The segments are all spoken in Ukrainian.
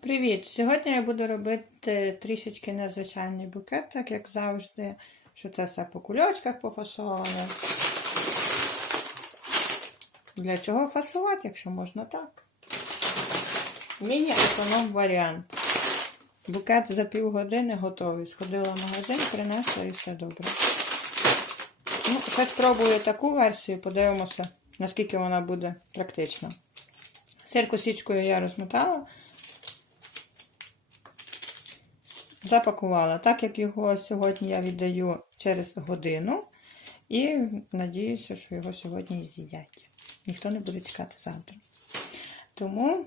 Привіт! Сьогодні я буду робити трішечки незвичайний букет, так як завжди, що це все по кульочках пофасоване. Для чого фасувати, якщо можна так? Міні-економ варіант. Букет за півгодини готовий. Сходила в магазин, принесла і все добре. Ну, ще спробую таку версію, подивимося, наскільки вона буде практична. Сирку січкою я розмотала. Запакувала, так як його сьогодні я віддаю через годину. І надіюся, що його сьогодні з'їдять.Ніхто не буде чекати завтра. Тому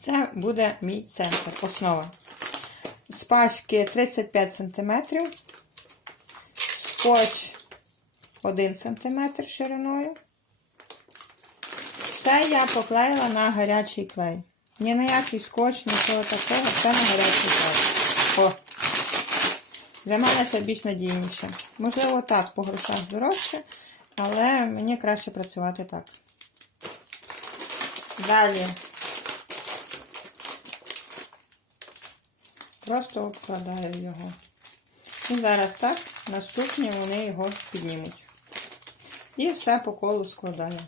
це буде мій центр, основа. З пачки 35 см, скотч 1 см шириною. Все я поклеїла на гарячий клей. Ні на який скотч, нічого такого, все на гарячий. О! Для мене це більш надійніше. Можливо, так, по грошах дорожче, але мені краще працювати так. Далі. Просто обкладаю його. І зараз так, наступні вони його піднімуть. І все по колу складаю.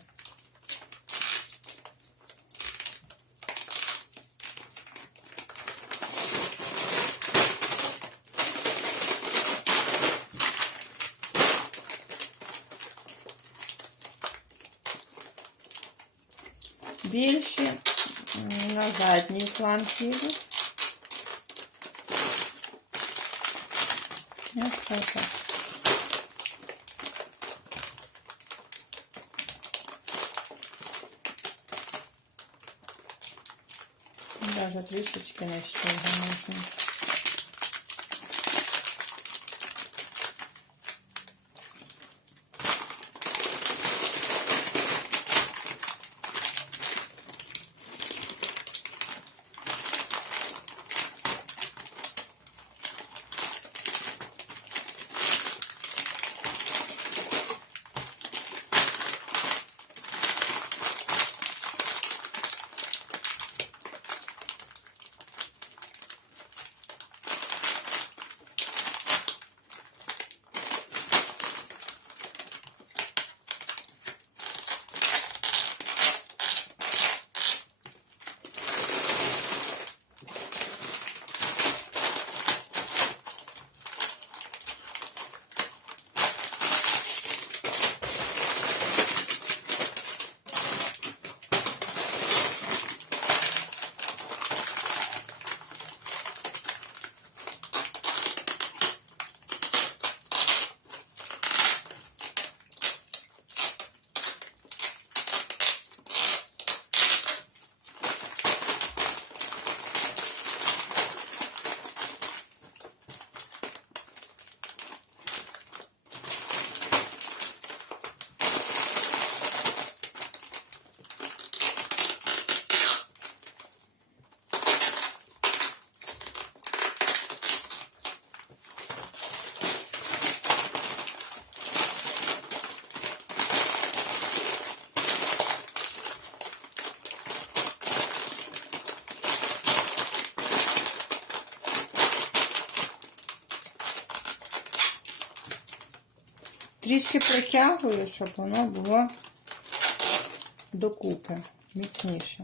Задній фланг їдуть. Ось так. Даже трішечки нижче його можна. Трішки протягую, щоб воно було докупи, міцніше.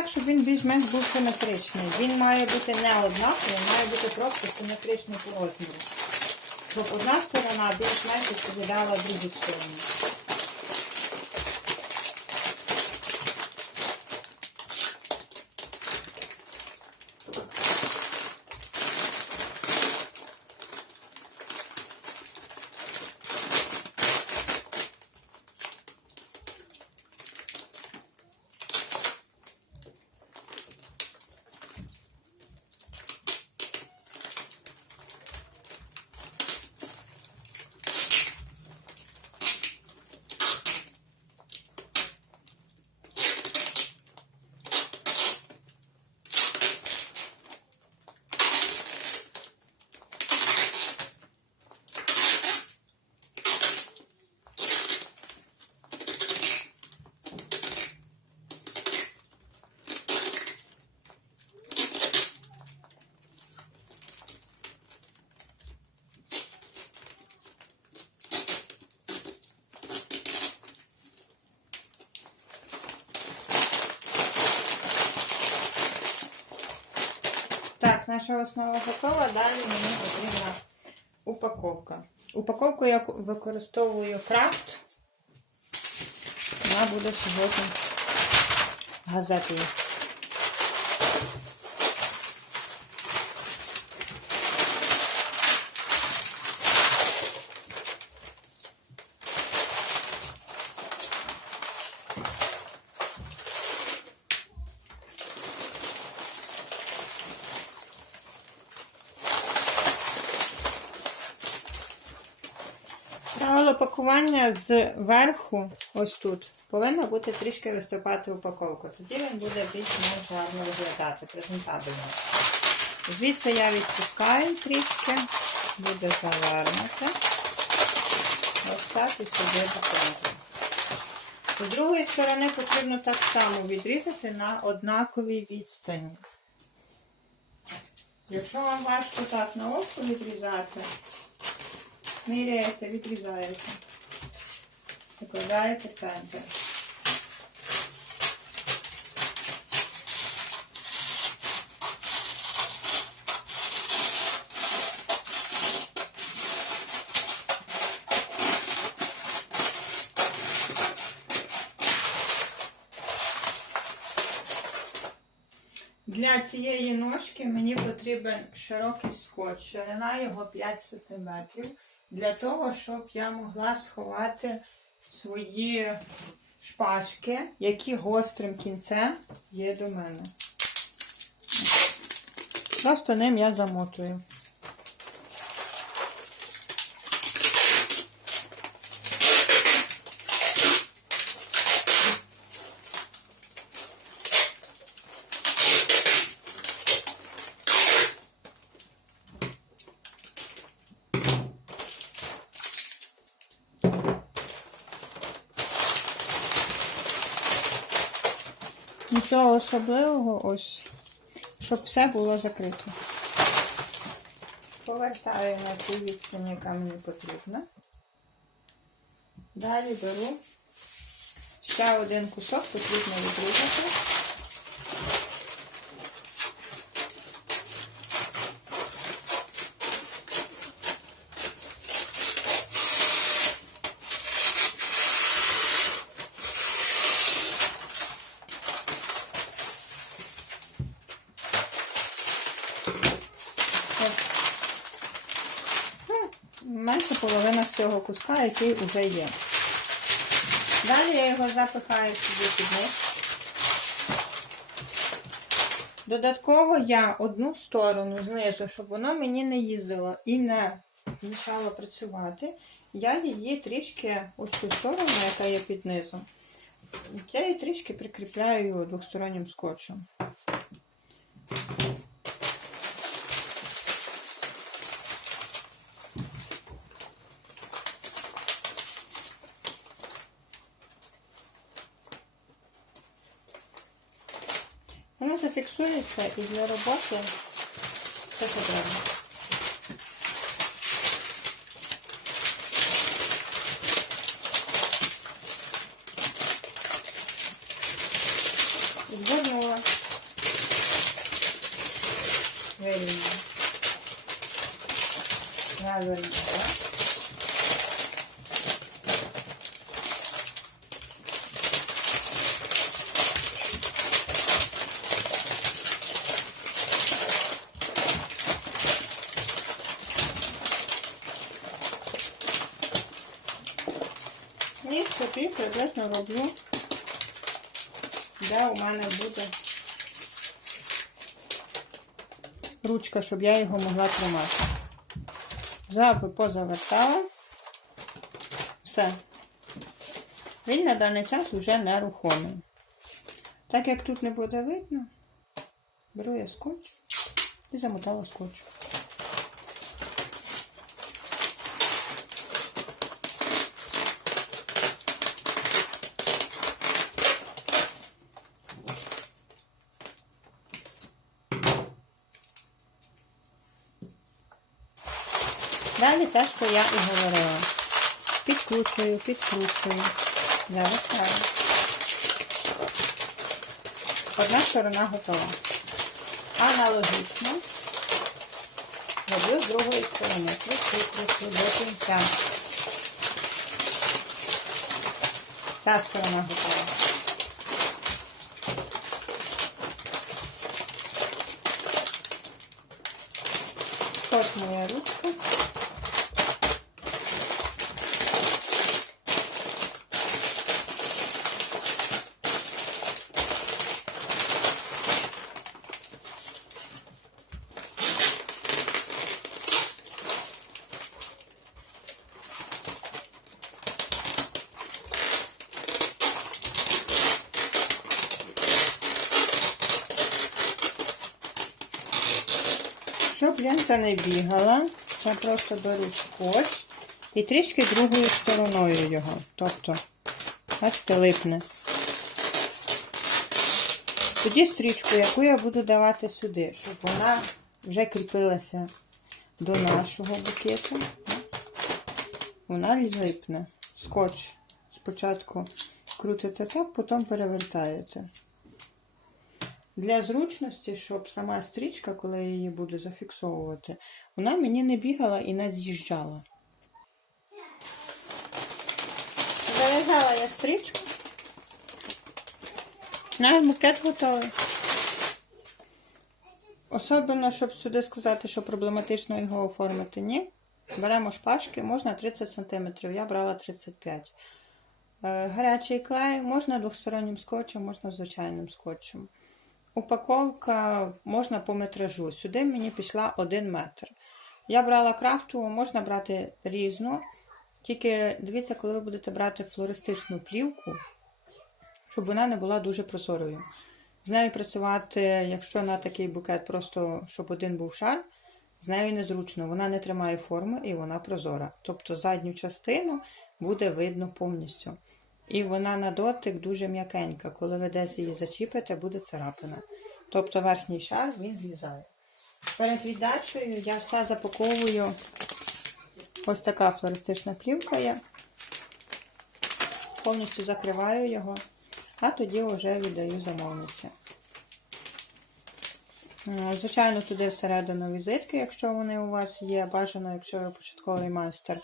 Так, щоб він більш-менш був симетричний. Він має бути не однаковий, має бути просто симетричний по розміру. Щоб одна сторона більш-менш відповідала другій стороні. Так, наша основа готова. Далі мені потрібна упаковка. Упаковку я використовую крафт. Вона буде сьогодні газетою. Пакування з верху, ось тут, повинна бути трішки виступати упаковка. Тоді він буде більш-менш гарно виглядати, презентабельно. Звідси я відпускаю трішки, буде завернути. Ось так і сюди до. З другої сторони потрібно так само відрізати на однаковій відстані. Якщо вам важко так на око відрізати, міряєте, відрізаєте. Викладаєте центр. Для цієї ножки мені потрібен широкий скотч, ширина його 5 см, для того, щоб я могла сховати свої шпажки, які гострим кінцем є до мене. Просто ним я замотую. Нічого особливого, ось, щоб все було закрито. Повертаю на ту відстань, яка мені потрібна. Далі беру ще один кусок, потрібно відрізати. Ну, Менше половина з цього куска, який вже є. Далі я його запихаю сюди під. Додатково я одну сторону знизу, щоб воно мені не їздило і не мішало працювати. Я її трішки, ось цю сторону, яка є під низом, я її трішки прикріпляю двостороннім скотчем. все, і для роботи все що треба. Звернула. Правильно. Роблю, де у мене буде ручка, щоб я його могла тримати. Запи позавертала. Все. Він на даний час вже нерухомий. Так як тут не буде видно, беру я скотч і замотала скотч. Далі те, що я і говорила. Підкручую, підкручую. Завертаю. Одна сторона готова. Аналогічно роблю з другої сторони. Кручу, до кінця. Та сторона готова. Ось моя ручка. Щоб лента не бігала, я просто беру скотч і трішки другою стороною його. Тобто, бачите, липне. Тоді стрічку, яку я буду давати сюди, щоб вона вже кріпилася до нашого букету. Вона липне. Скотч спочатку крутите так, потім перевертаєте. Для зручності, щоб сама стрічка, коли я її буду зафіксовувати, вона мені не бігала і не з'їжджала. Зав'язала я стрічку. Наш букет готовий. Особливо, щоб сюди сказати, що проблематично його оформити, ні. Беремо шпажки, можна 30 см, я брала 35 Е, Гарячий клей, можна двостороннім скотчем, можна звичайним скотчем. Упаковка можна по метражу. Сюди мені пішла 1 метр. Я брала крафтову, можна брати різну. Тільки дивіться, коли ви будете брати флористичну плівку, щоб вона не була дуже прозорою. З нею працювати, якщо на такий букет, просто щоб один був шар, з нею незручно. Вона не тримає форми і вона прозора. Тобто задню частину буде видно повністю. І вона на дотик дуже м'якенька. Коли ви десь її зачіпите, буде царапина. Тобто верхній шар він злізає. Перед віддачею я все запаковую. Ось така флористична плівка є. Повністю закриваю його, а тоді вже віддаю замовниці. Е, Звичайно, туди всередину візитки, якщо вони у вас є. Бажано, якщо ви початковий майстер,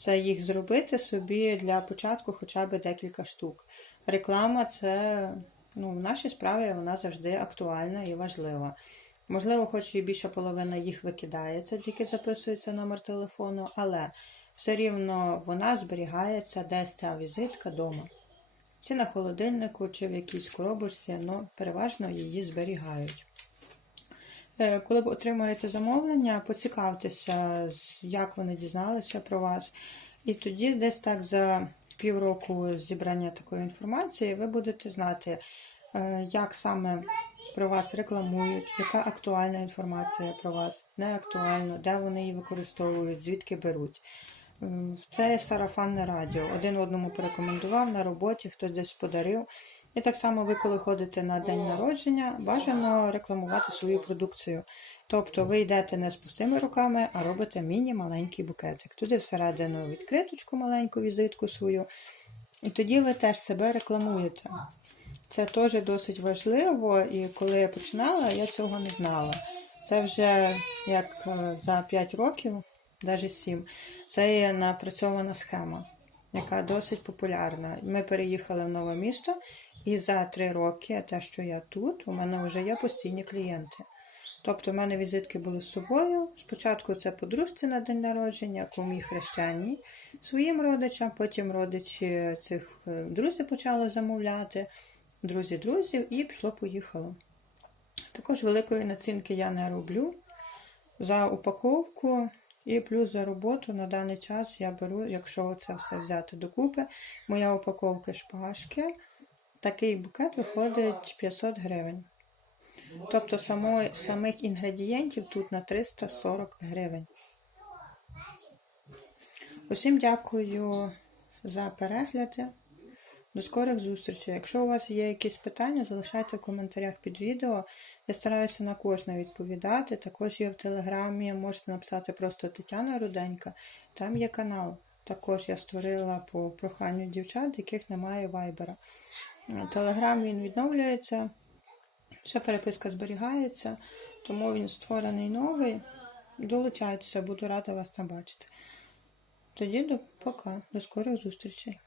це їх зробити собі для початку хоча б декілька штук. Реклама це ну, в нашій справі вона завжди актуальна і важлива. Можливо, хоч і більша половина їх викидається, тільки записується номер телефону, але все рівно вона зберігається десь ця візитка вдома. Чи на холодильнику, чи в якійсь коробочці, але переважно її зберігають. Е, Коли ви отримуєте замовлення, поцікавтеся, як вони дізналися про вас. І тоді, десь так за півроку зібрання такої інформації, ви будете знати, е, як саме про вас рекламують, яка актуальна інформація про вас, не актуальна, де вони її використовують, звідки беруть. Це сарафанне радіо. Один одному порекомендував на роботі, хтось десь подарив. І так само ви, коли ходите на день народження, бажано рекламувати свою продукцію. Тобто ви йдете не з пустими руками, а робите міні-маленький букетик. Туди всередину відкриточку, маленьку візитку свою. І тоді ви теж себе рекламуєте. Це теж досить важливо, і коли я починала, я цього не знала. Це вже як е, за 5 років навіть 7. Це є напрацьована схема, яка досить популярна. Ми переїхали в нове місто, і за три роки, те, що я тут, у мене вже є постійні клієнти. Тобто, в мене візитки були з собою. Спочатку це подружці на день народження, кумі хрещенні, своїм родичам, потім родичі цих е, друзів почали замовляти, друзі друзів, і пішло-поїхало. Також великої націнки я не роблю за упаковку і плюс за роботу на даний час я беру, якщо це все взяти докупи, моя упаковка шпажки, такий букет виходить 500 гривень. Тобто само, самих інгредієнтів тут на 340 гривень. Усім дякую за перегляди. До скорих зустрічей. Якщо у вас є якісь питання, залишайте в коментарях під відео. Я стараюся на кожне відповідати. Також є в телеграмі, можете написати просто Тетяна Руденька. Там є канал. Також я створила по проханню дівчат, яких немає вайбера. Телеграм він відновлюється, вся переписка зберігається, тому він створений новий. Долучайтеся, буду рада вас там бачити. Тоді до пока, до скорих зустрічей.